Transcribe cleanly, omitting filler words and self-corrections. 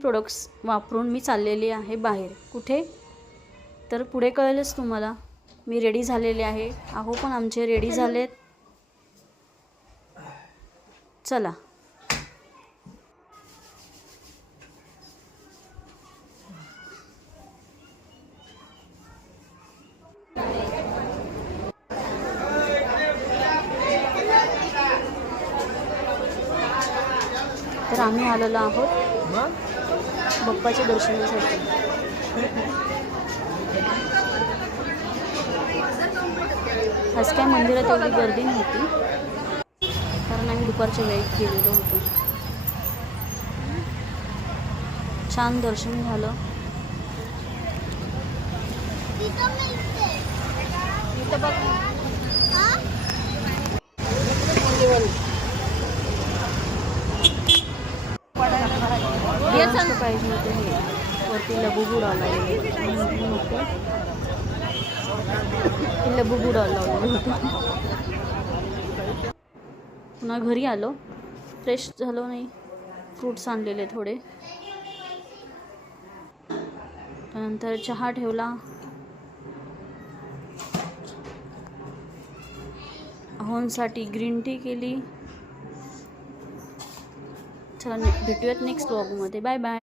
Products वापरून मी चाललेली आहे बाहेर. कुठे तर पुढे कळेलच तुम्हाला. मी रेडी झालेले आहे. अहो पण आमचे रेडी झालेत. चला. तर आम्ही आलेलो आहोत बाप्पाच्या दर्शनासाठी. आज काय मंदिरात एवढी गर्दी नव्हती कारण आम्ही दुपारच्या वेळेत गेलेलो होतो. छान दर्शन झालं. पाहिजे होते हे वरती लबुबुड लावलेलं लबुबुड लावलेलं होतं. पुन्हा घरी आलो, फ्रेश झालो नाही. फ्रूट्स आणलेले थोडे. त्यानंतर चहा ठेवला. अहोंसाठी ग्रीन टी केली. चला भेटूयात नेक्स्ट व्लॉगमध्ये. Bye bye.